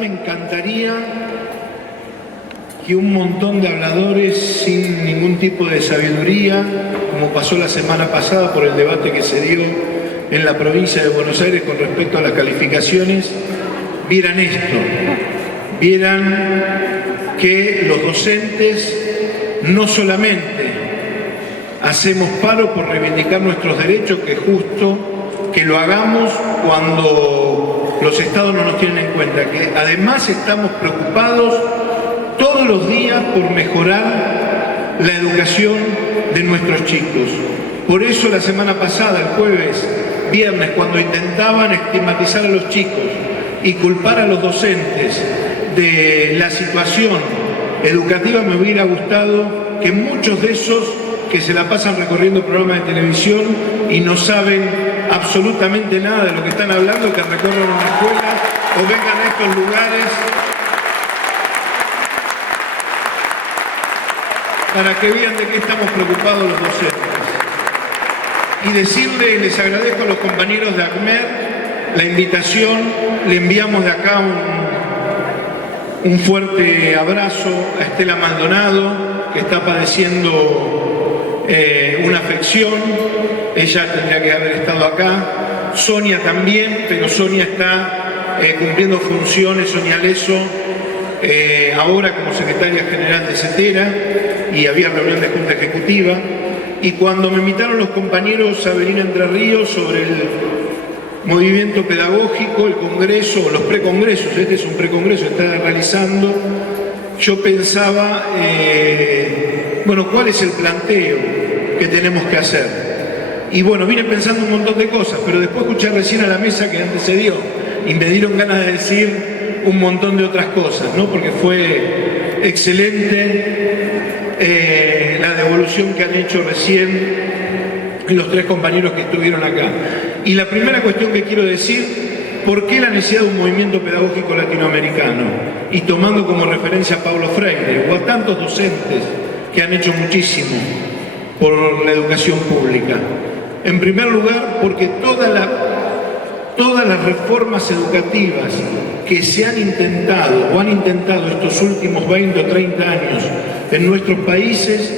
Me encantaría que un montón de habladores sin ningún tipo de sabiduría, como pasó la semana pasada por el debate que se dio en la provincia de Buenos Aires con respecto a las calificaciones, vieran esto, vieran que los docentes no solamente hacemos paro por reivindicar nuestros derechos, que es justo que lo hagamos cuando los estados no nos tienen en cuenta, que además estamos preocupados todos los días por mejorar la educación de nuestros chicos. Por eso la semana pasada, el jueves, viernes, cuando intentaban estigmatizar a los chicos y culpar a los docentes de la situación educativa, me hubiera gustado que muchos de esos que se la pasan recorriendo programas de televisión y no saben absolutamente nada de lo que están hablando, que recorran una escuela o vengan a estos lugares para que vean de qué estamos preocupados los docentes. Y decirles, les agradezco a los compañeros de ACMER la invitación, le enviamos de acá un fuerte abrazo a Estela Maldonado, que está padeciendo una afección. Ella tendría que haber estado acá, Sonia también, pero Sonia está cumpliendo funciones, Sonia Leso, ahora como secretaria general de CETERA, y había reunión de Junta Ejecutiva, y cuando me invitaron los compañeros a venir a Entre Ríos sobre el movimiento pedagógico, el congreso, los precongresos, este es un precongreso que está realizando, yo pensaba, bueno, ¿cuál es el planteo que tenemos que hacer? Y bueno, vine pensando un montón de cosas, pero después escuché recién a la mesa que antecedió y me dieron ganas de decir un montón de otras cosas, ¿no? Porque fue excelente la devolución que han hecho recién los tres compañeros que estuvieron acá. Y la primera cuestión que quiero decir, ¿por qué la necesidad de un movimiento pedagógico latinoamericano? Y tomando como referencia a Paulo Freire o a tantos docentes que han hecho muchísimo por la educación pública. En primer lugar, porque todas las reformas educativas que se han intentado o han intentado estos últimos 20 o 30 años en nuestros países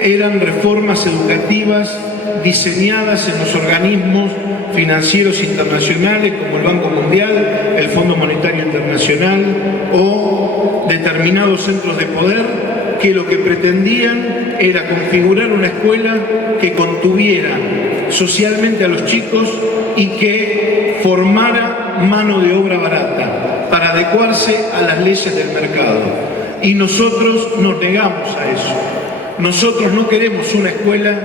eran reformas educativas diseñadas en los organismos financieros internacionales como el Banco Mundial, el Fondo Monetario Internacional o determinados centros de poder que lo que pretendían era configurar una escuela que contuviera socialmente a los chicos y que formara mano de obra barata para adecuarse a las leyes del mercado. Y nosotros nos negamos a eso. Nosotros no queremos una escuela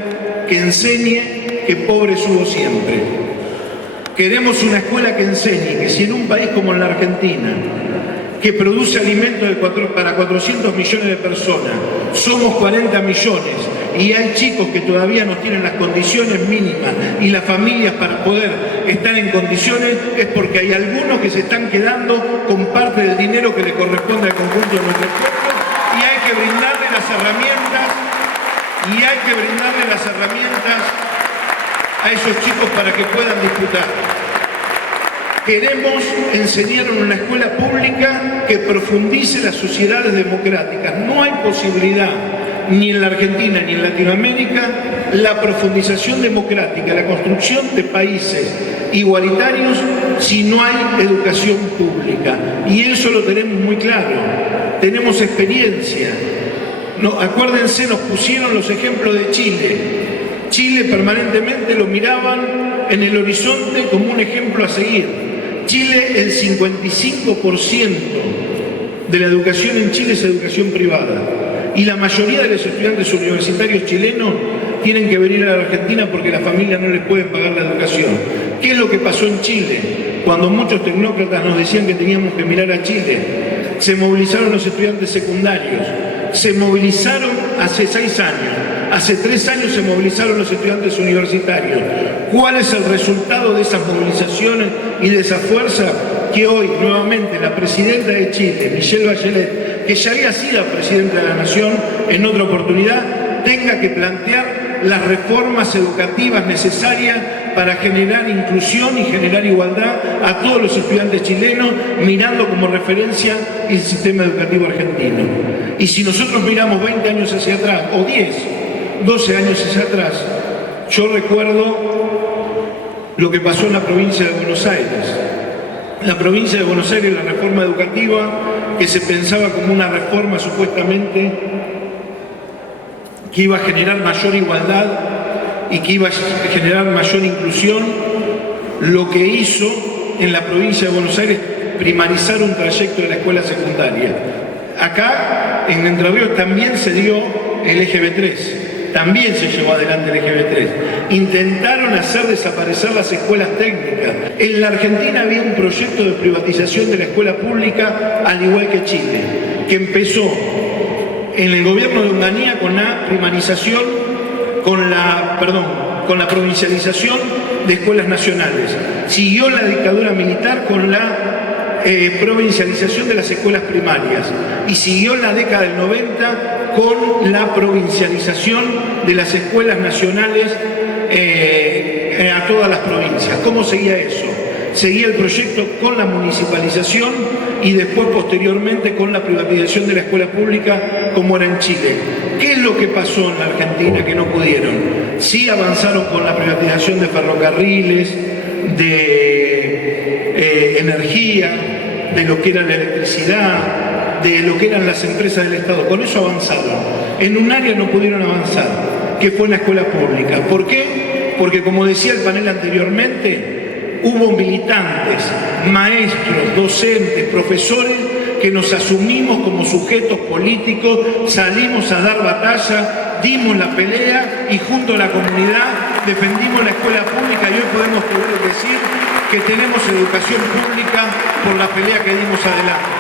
que enseñe que pobre subo siempre. Queremos una escuela que enseñe que si en un país como la Argentina, que produce alimentos para 400 millones de personas, somos 40 millones y hay chicos que todavía no tienen las condiciones mínimas y las familias para poder estar en condiciones, es porque hay algunos que se están quedando con parte del dinero que le corresponde al conjunto de nuestro pueblo y hay que brindarle las herramientas a esos chicos para que puedan disfrutar. Queremos enseñar en una escuela pública que profundice las sociedades democráticas. No hay posibilidad, ni en la Argentina ni en Latinoamérica, la profundización democrática, la construcción de países igualitarios si no hay educación pública. Y eso lo tenemos muy claro, tenemos experiencia. No, acuérdense, nos pusieron los ejemplos de Chile. Chile permanentemente lo miraban en el horizonte como un ejemplo a seguir. Chile, el 55% de la educación en Chile es educación privada. Y la mayoría de los estudiantes universitarios chilenos tienen que venir a la Argentina porque las familias no les pueden pagar la educación. ¿Qué es lo que pasó en Chile? Cuando muchos tecnócratas nos decían que teníamos que mirar a Chile, se movilizaron los estudiantes secundarios, se movilizaron hace 6 años. Hace 3 años se movilizaron los estudiantes universitarios. ¿Cuál es el resultado de esas movilizaciones y de esa fuerza? Que hoy, nuevamente, la presidenta de Chile, Michelle Bachelet, que ya había sido presidenta de la Nación en otra oportunidad, tenga que plantear las reformas educativas necesarias para generar inclusión y generar igualdad a todos los estudiantes chilenos, mirando como referencia el sistema educativo argentino. Y si nosotros miramos 20 años hacia atrás, o 10, 12 años hacia atrás, yo recuerdo lo que pasó en la provincia de Buenos Aires. La provincia de Buenos Aires, la reforma educativa, que se pensaba como una reforma supuestamente que iba a generar mayor igualdad y que iba a generar mayor inclusión, lo que hizo en la provincia de Buenos Aires primarizar un trayecto de la escuela secundaria. Acá, en Entre Ríos, también se dio el EGB3, también se llevó adelante el EGB3. Intentaron hacer desaparecer las escuelas técnicas. En la Argentina había un proyecto de privatización de la escuela pública, al igual que Chile, que empezó en el gobierno de Onganía con la con la provincialización de escuelas nacionales. Siguió la dictadura militar con la provincialización de las escuelas primarias y siguió en la década del 90 con la provincialización de las escuelas nacionales a todas las provincias. ¿Cómo seguía eso? Seguía el proyecto con la municipalización y después posteriormente con la privatización de la escuela pública como era en Chile. ¿Qué es lo que pasó en la Argentina que no pudieron? Sí avanzaron con la privatización de ferrocarriles, de energía, de lo que era la electricidad, de lo que eran las empresas del Estado. Con eso avanzaron. En un área no pudieron avanzar, que fue en la escuela pública. ¿Por qué? Porque, como decía el panel anteriormente, hubo militantes, maestros, docentes, profesores que nos asumimos como sujetos políticos, salimos a dar batalla, dimos la pelea y junto a la comunidad defendimos la escuela pública y hoy podemos decir que tenemos educación pública por la pelea que dimos adelante.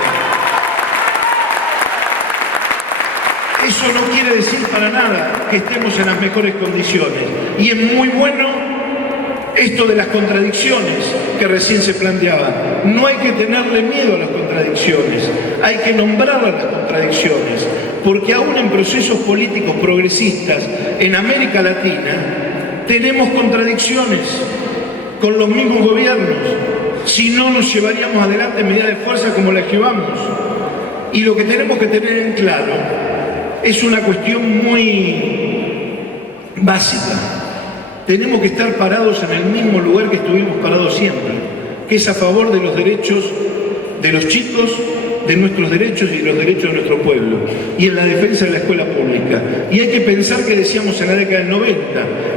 Eso no quiere decir para nada que estemos en las mejores condiciones. Y es muy bueno esto de las contradicciones que recién se planteaban. No hay que tenerle miedo a las contradicciones, hay que nombrar las contradicciones, porque aún en procesos políticos progresistas en América Latina tenemos contradicciones con los mismos gobiernos. Si no, nos llevaríamos adelante medidas de fuerza como las llevamos. Y lo que tenemos que tener en claro es una cuestión muy básica. Tenemos que estar parados en el mismo lugar que estuvimos parados siempre, que es a favor de los derechos de los chicos, de nuestros derechos y de los derechos de nuestro pueblo, y en la defensa de la escuela pública. Y hay que pensar que decíamos en la década del 90,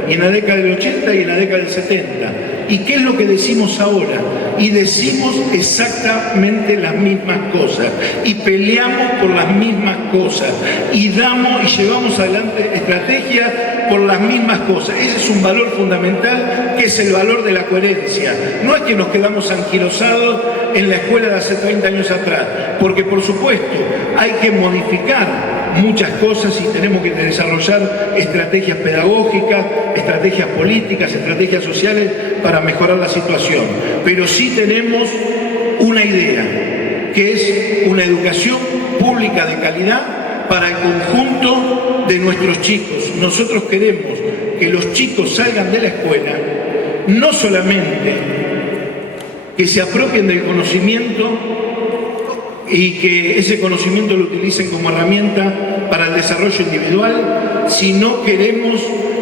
y en la década del 80 y en la década del 70. ¿Y qué es lo que decimos ahora? Y decimos exactamente las mismas cosas, y peleamos por las mismas cosas, y damos y llevamos adelante estrategias por las mismas cosas. Ese es un valor fundamental, que es el valor de la coherencia. No es que nos quedamos anquilosados en la escuela de hace 30 años atrás, porque por supuesto hay que modificar muchas cosas y tenemos que desarrollar estrategias pedagógicas, estrategias políticas, estrategias sociales para mejorar la situación. Pero sí tenemos una idea, que es una educación pública de calidad para el conjunto de nuestros chicos. Nosotros queremos que los chicos salgan de la escuela, no solamente que se apropien del conocimiento y que ese conocimiento lo utilicen como herramienta para el desarrollo individual, sino queremos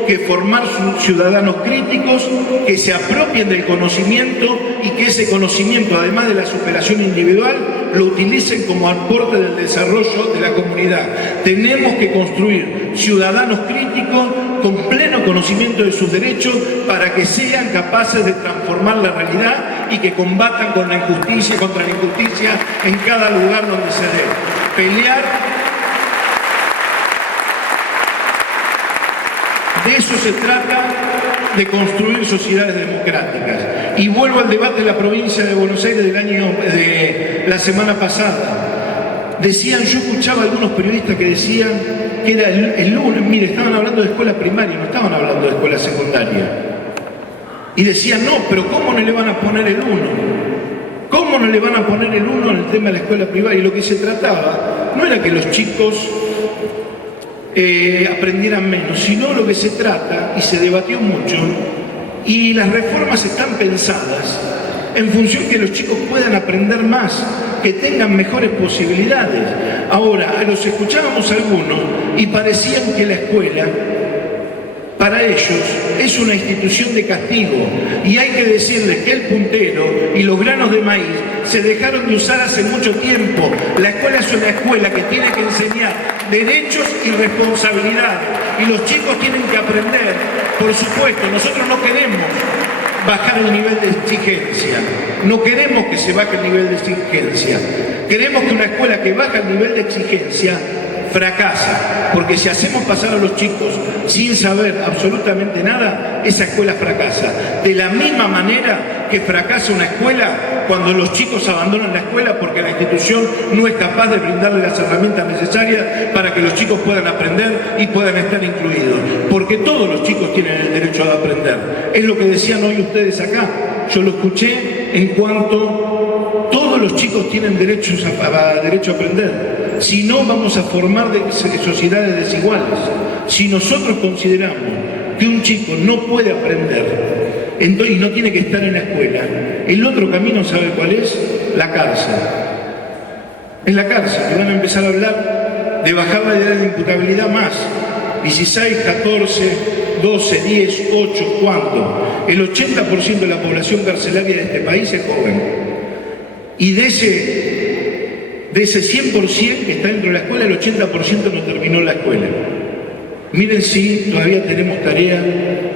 que formar ciudadanos críticos que se apropien del conocimiento y que ese conocimiento, además de la superación individual, lo utilicen como aporte del desarrollo de la comunidad. Tenemos que construir ciudadanos críticos con pleno conocimiento de sus derechos para que sean capaces de transformar la realidad y que combatan con la injusticia, contra la injusticia en cada lugar donde se dé. Pelear. De eso se trata, de construir sociedades democráticas. Y vuelvo al debate de la provincia de Buenos Aires de la semana pasada. Decían, yo escuchaba a algunos periodistas que decían que era el lunes, mire, estaban hablando de escuela primaria, no estaban hablando de escuela secundaria. Y decían, no, pero ¿cómo no le van a poner el 1? ¿Cómo no le van a poner el 1 en el tema de la escuela primaria? Y lo que se trataba no era que los chicos aprendieran menos, sino lo que se trata, y se debatió mucho, Y las reformas están pensadas en función que los chicos puedan aprender más, que tengan mejores posibilidades. Ahora, los escuchábamos algunos y parecían que la escuela, para ellos, es una institución de castigo, y hay que decirles que el puntero y los granos de maíz se dejaron de usar hace mucho tiempo. La escuela es una escuela que tiene que enseñar derechos y responsabilidades, y los chicos tienen que aprender. Por supuesto, nosotros no queremos bajar el nivel de exigencia, no queremos que se baje el nivel de exigencia, queremos que una escuela que baja el nivel de exigencia fracasa, porque si hacemos pasar a los chicos sin saber absolutamente nada, esa escuela fracasa. De la misma manera que fracasa una escuela cuando los chicos abandonan la escuela porque la institución no es capaz de brindarle las herramientas necesarias para que los chicos puedan aprender y puedan estar incluidos. Porque todos los chicos tienen el derecho a aprender. Es lo que decían hoy ustedes acá. Yo lo escuché en cuanto todos los chicos tienen derecho a aprender. Si no, vamos a formar sociedades desiguales. Si nosotros consideramos que un chico no puede aprender y no tiene que estar en la escuela, el otro camino, ¿sabe cuál es? La cárcel. Es la cárcel, que van a empezar a hablar de bajar la edad de imputabilidad más. 16, 14, 12, 10, 8, ¿cuánto? El 80% de la población carcelaria de este país es joven. Y de ese 100% que está dentro de la escuela, el 80% no terminó la escuela. Miren si todavía tenemos tarea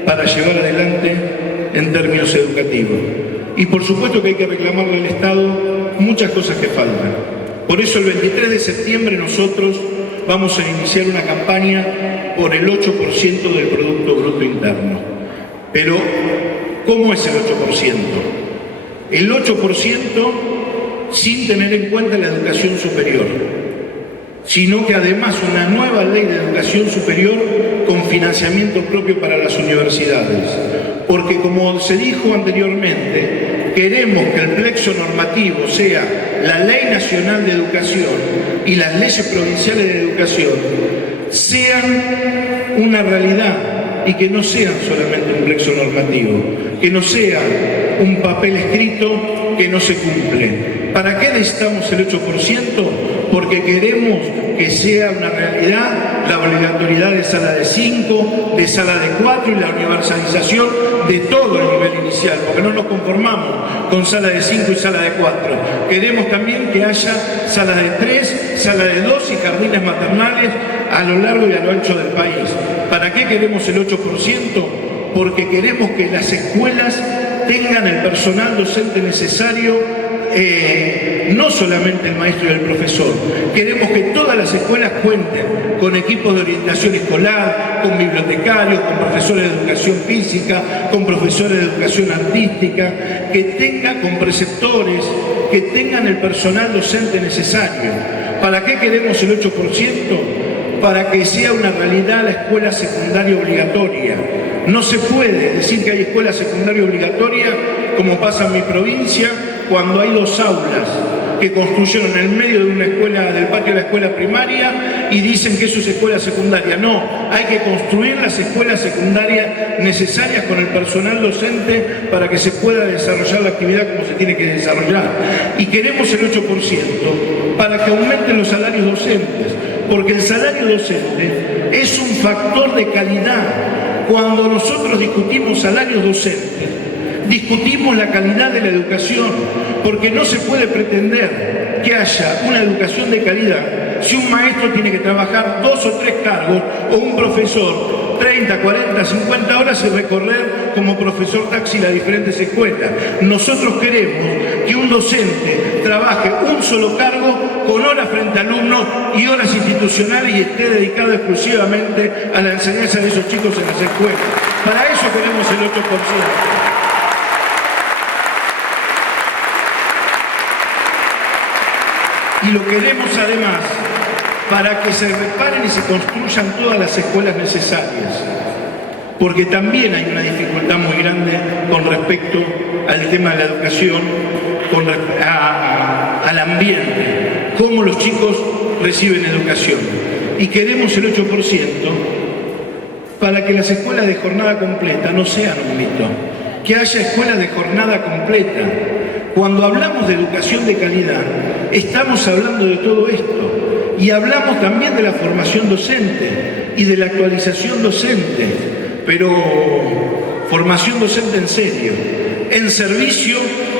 para llevar adelante en términos educativos. Y por supuesto que hay que reclamarle al Estado muchas cosas que faltan. Por eso el 23 de septiembre nosotros vamos a iniciar una campaña por el 8% del Producto Bruto Interno. Pero, ¿cómo es el 8%? El 8% sin tener en cuenta la educación superior, sino que además una nueva ley de educación superior con financiamiento propio para las universidades. Porque como se dijo anteriormente, queremos que el plexo normativo sea la Ley Nacional de Educación y las leyes provinciales de educación sean una realidad y que no sean solamente un plexo normativo, que no sea un papel escrito que no se cumple. ¿Para qué necesitamos el 8%? Porque queremos que sea una realidad la obligatoriedad de sala de 5, de sala de 4 y la universalización de todo el nivel inicial, porque no nos conformamos con sala de 5 y sala de 4. Queremos también que haya salas de 3, sala de 2 y jardines maternales a lo largo y a lo ancho del país. ¿Para qué queremos el 8%? Porque queremos que las escuelas tengan el personal docente necesario, no solamente el maestro y el profesor. Queremos que todas las escuelas cuenten con equipos de orientación escolar, con bibliotecarios, con profesores de educación física, con profesores de educación artística, que tengan con preceptores, que tengan el personal docente necesario. ¿Para qué queremos el 8%? Para que sea una realidad la escuela secundaria obligatoria. No se puede decir que hay escuela secundaria obligatoria, como pasa en mi provincia, cuando hay 2 aulas que construyeron en el medio de una escuela, del patio de la escuela primaria, y dicen que eso es escuela secundaria. No, hay que construir las escuelas secundarias necesarias con el personal docente para que se pueda desarrollar la actividad como se tiene que desarrollar. Y queremos el 8% para que aumenten los salarios docentes, porque el salario docente es un factor de calidad. Cuando nosotros discutimos salarios docentes, discutimos la calidad de la educación, porque no se puede pretender que haya una educación de calidad si un maestro tiene que trabajar 2 o 3 cargos, o un profesor 30, 40, 50 horas y recorrer como profesor taxi las diferentes escuelas. Nosotros queremos que un docente trabaje un solo cargo con horas frente a alumnos y horas institucionales y esté dedicado exclusivamente a la enseñanza de esos chicos en las escuelas. Para eso queremos el 8%. Y lo queremos además para que se reparen y se construyan todas las escuelas necesarias, porque también hay una dificultad muy grande con respecto al tema de la educación, al ambiente, cómo los chicos reciben educación. Y queremos el 8% para que las escuelas de jornada completa no sean un mito. que haya escuelas de jornada completa. Cuando hablamos de educación de calidad, estamos hablando de todo esto. Y hablamos también de la formación docente y de la actualización docente, pero formación docente en serio, en servicio,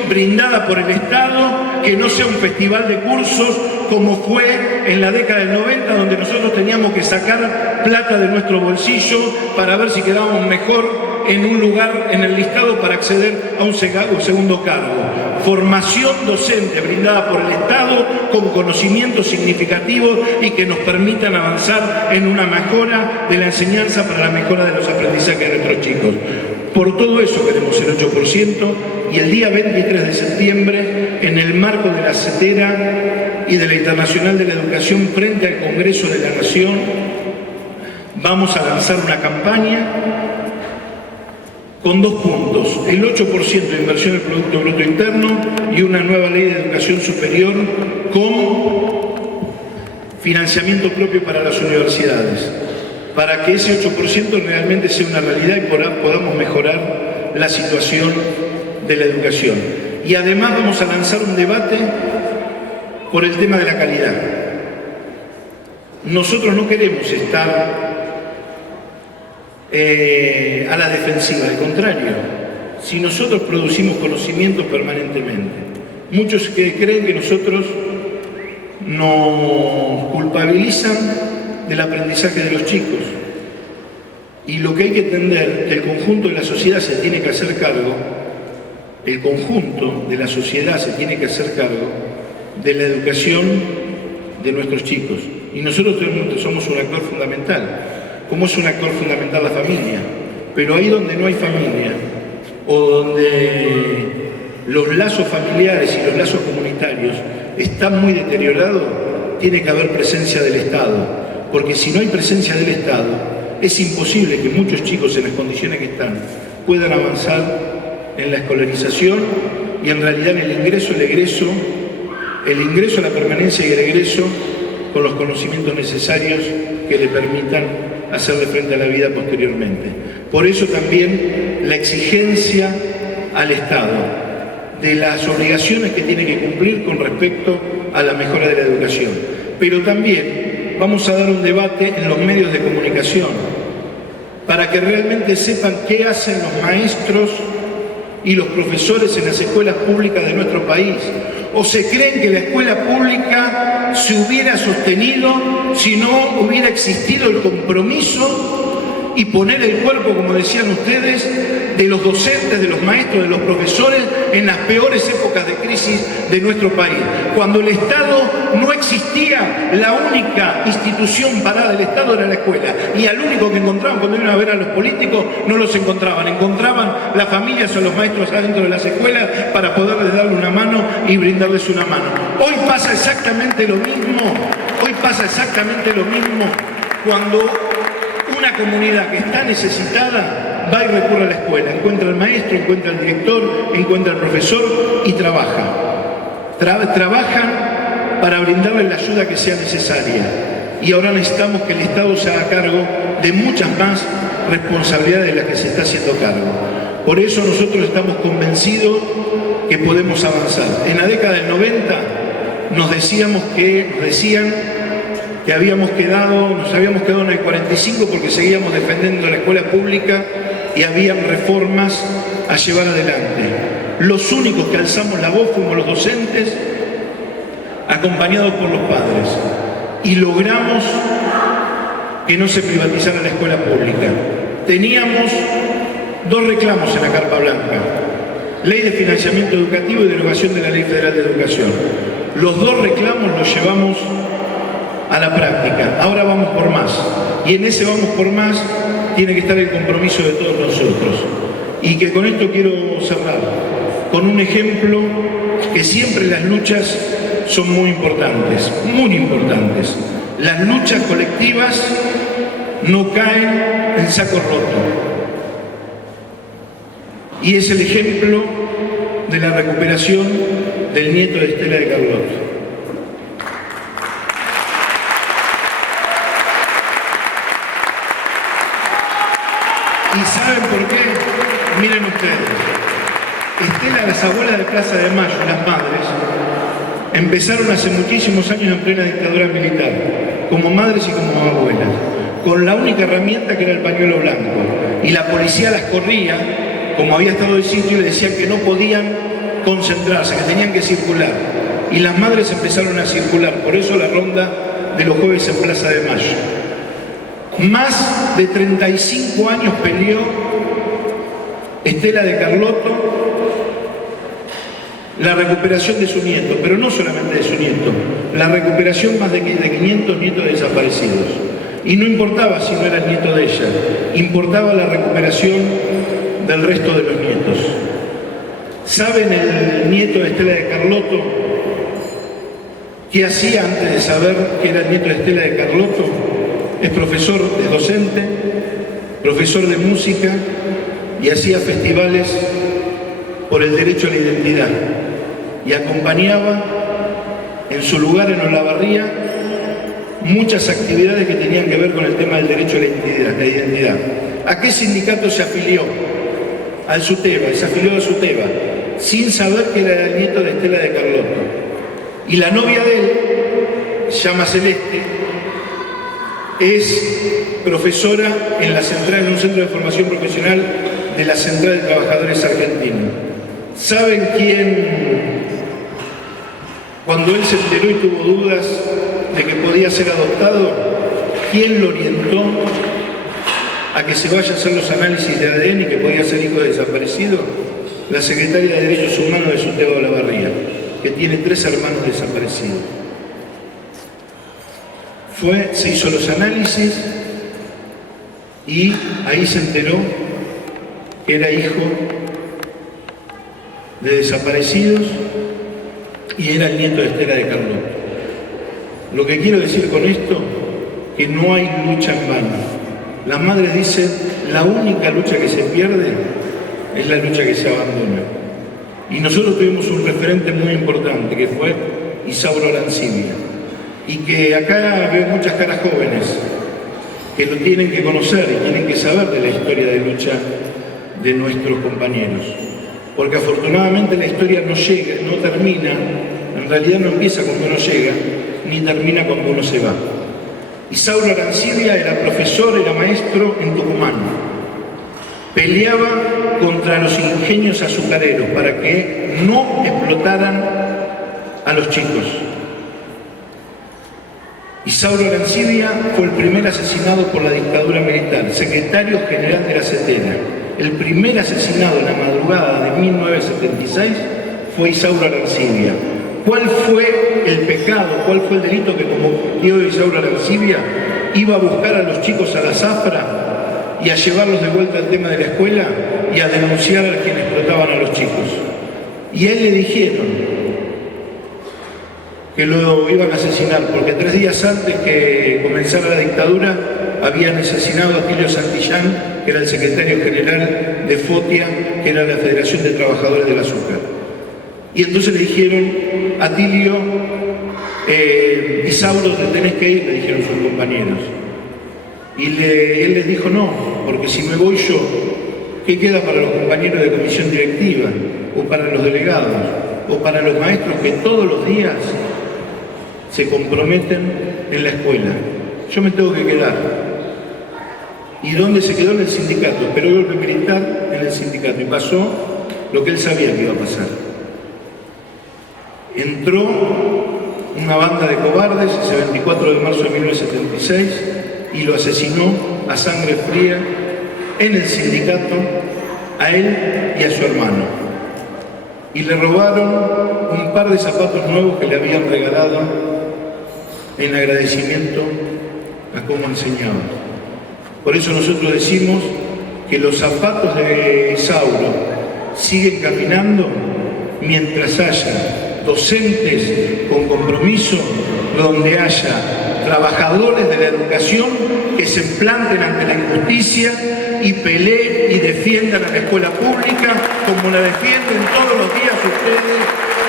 brindada por el Estado, que no sea un festival de cursos como fue en la década del 90, donde nosotros teníamos que sacar plata de nuestro bolsillo para ver si quedábamos mejor en un lugar en el listado para acceder a un segundo cargo. Formación docente brindada por el Estado con conocimientos significativos y que nos permitan avanzar en una mejora de la enseñanza para la mejora de los aprendizajes de nuestros chicos. Por todo eso queremos el 8% y el día 23 de septiembre, en el marco de la CETERA y de la Internacional de la Educación frente al Congreso de la Nación, vamos a lanzar una campaña con 2 puntos: el 8% de inversión del Producto Bruto Interno y una nueva ley de educación superior con financiamiento propio para las universidades, para que ese 8% realmente sea una realidad y podamos mejorar la situación de la educación. Y además vamos a lanzar un debate por el tema de la calidad. Nosotros no queremos estar a la defensiva, al contrario, si nosotros producimos conocimientos permanentemente. Muchos que creen que nosotros nos culpabilizan del aprendizaje de los chicos, y lo que hay que entender, que el conjunto de la sociedad se tiene que hacer cargo, el conjunto de la sociedad se tiene que hacer cargo de la educación de nuestros chicos, y nosotros somos un actor fundamental, como es un actor fundamental la familia, pero ahí donde no hay familia, o donde los lazos familiares y los lazos comunitarios están muy deteriorados, tiene que haber presencia del Estado, porque si no hay presencia del Estado, es imposible que muchos chicos en las condiciones que están puedan avanzar en la escolarización y en realidad en el ingreso, el ingreso a la permanencia y el egreso con los conocimientos necesarios que le permitan hacerle frente a la vida posteriormente. Por eso también la exigencia al Estado de las obligaciones que tiene que cumplir con respecto a la mejora de la educación. Pero también vamos a dar un debate en los medios de comunicación para que realmente sepan qué hacen los maestros y los profesores en las escuelas públicas de nuestro país. ¿O se creen que la escuela pública se hubiera sostenido si no hubiera existido el compromiso y poner el cuerpo, como decían ustedes, de los docentes, de los maestros, de los profesores en las peores épocas de crisis de nuestro país? Cuando el Estado no existía, la única institución parada del Estado era la escuela, y al único que encontraban cuando iban a ver a los políticos no los encontraban las familias o los maestros adentro de las escuelas para poderles darle una mano y brindarles una mano. Hoy pasa exactamente lo mismo, cuando una comunidad que está necesitada va y recurre a la escuela, encuentra al maestro, encuentra al director, encuentra al profesor y trabajan para brindarle la ayuda que sea necesaria. Y ahora necesitamos que el Estado se haga cargo de muchas más responsabilidades de las que se está haciendo cargo. Por eso nosotros estamos convencidos que podemos avanzar. En la década del 90 nos decían que nos habíamos quedado en el 45 porque seguíamos defendiendo la escuela pública y habían reformas a llevar adelante. Los únicos que alzamos la voz fuimos los docentes, acompañados por los padres, y logramos que no se privatizara la escuela pública. Teníamos 2 reclamos en la Carpa Blanca: Ley de Financiamiento Educativo y derogación de la Ley Federal de Educación. Los 2 reclamos los llevamos a la práctica. Ahora vamos por más. Y en ese vamos por más tiene que estar el compromiso de todos nosotros. Y que con esto quiero cerrar con un ejemplo que siempre las luchas son muy importantes, muy importantes. Las luchas colectivas no caen en saco roto. Y es el ejemplo de la recuperación del nieto de Estela de Carlot. ¿Y saben por qué? Miren ustedes. Estela, las abuelas de Plaza de Mayo, las madres, empezaron hace muchísimos años en plena dictadura militar, como madres y como abuelas, con la única herramienta que era el pañuelo blanco. Y la policía las corría, como había estado el sitio, y le decían que no podían concentrarse, que tenían que circular. Y las madres empezaron a circular, por eso la ronda de los jueves en Plaza de Mayo. Más de 35 años peleó Estela de Carlotto la recuperación de su nieto, pero no solamente de su nieto, la recuperación más de 500 nietos desaparecidos. Y no importaba si no era el nieto de ella, importaba la recuperación del resto de los nietos. ¿Saben el nieto de Estela de Carlotto qué hacía antes de saber que era el nieto de Estela de Carlotto? Es profesor, es docente, profesor de música y hacía festivales por el derecho a la identidad. Y acompañaba en su lugar en Olavarría muchas actividades que tenían que ver con el tema del derecho a la identidad. ¿A qué sindicato se afilió? Al SUTEBA, se afilió al SUTEBA, sin saber que era el nieto de Estela de Carlotto. Y la novia de él, se llama Celeste, es profesora en la central, en un centro de formación profesional de la Central de Trabajadores Argentinos. ¿Saben quién, cuando él se enteró y tuvo dudas de que podía ser adoptado, quién lo orientó a que se vaya a hacer los análisis de ADN y que podía ser hijo de desaparecido? La secretaria de Derechos Humanos de SUTEBA Olavarría, que tiene 3 hermanos desaparecidos. Se hizo los análisis y ahí se enteró que era hijo de desaparecidos y era el nieto de Estela de Carlotto. Lo que quiero decir con esto, que no hay lucha en vano. Las madres dicen, la única lucha que se pierde es la lucha que se abandona. Y nosotros tuvimos un referente muy importante, que fue Isauro Arancibia. Y que acá veo muchas caras jóvenes que lo tienen que conocer y tienen que saber de la historia de lucha de nuestros compañeros. Porque afortunadamente la historia no llega, no termina, en realidad no empieza cuando uno llega, ni termina cuando uno se va. Isauro Arancibia era profesor, era maestro en Tucumán. Peleaba contra los ingenios azucareros para que no explotaran a los chicos. Isauro Arancibia fue el primer asesinado por la dictadura militar, secretario general de la CETERA. El primer asesinado en la madrugada de 1976 fue Isauro Arancibia. ¿Cuál fue el pecado, cuál fue el delito que cometió Isauro Arancibia? Iba a buscar a los chicos a la zafra y a llevarlos de vuelta al tema de la escuela y a denunciar a quienes explotaban a los chicos. Y a él le dijeron que lo iban a asesinar, porque 3 días antes que comenzara la dictadura habían asesinado a Atilio Santillán, que era el secretario general de FOTIA, que era la Federación de Trabajadores del Azúcar. Y entonces le dijeron, Atilio, Isauro, te tenés que ir, le dijeron sus compañeros. Y él les dijo, no, porque si me voy yo, ¿qué queda para los compañeros de comisión directiva? O para los delegados, o para los maestros que todos los días se comprometen en la escuela. Yo me tengo que quedar. ¿Y dónde se quedó? En el sindicato. Esperó el golpe militar en el sindicato. Y pasó lo que él sabía que iba a pasar. Entró una banda de cobardes ese 24 de marzo de 1976 y lo asesinó a sangre fría en el sindicato a él y a su hermano. Y le robaron un par de zapatos nuevos que le habían regalado en agradecimiento a cómo enseñaba. Por eso nosotros decimos que los zapatos de Isauro siguen caminando mientras haya docentes con compromiso, donde haya trabajadores de la educación que se planten ante la injusticia y peleen y defiendan a la escuela pública como la defienden todos los días ustedes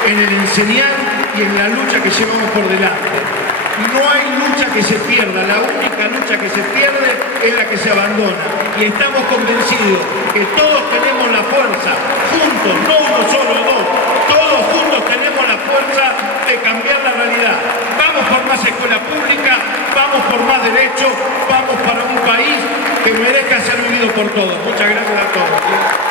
en el enseñar y en la lucha que llevamos por delante. No hay lucha que se pierda, la única lucha que se pierde es la que se abandona. Y estamos convencidos que todos tenemos la fuerza, juntos, no uno solo o dos, todos juntos tenemos la fuerza de cambiar la realidad. Vamos por más escuela pública, vamos por más derechos, vamos para un país que merezca ser vivido por todos. Muchas gracias a todos.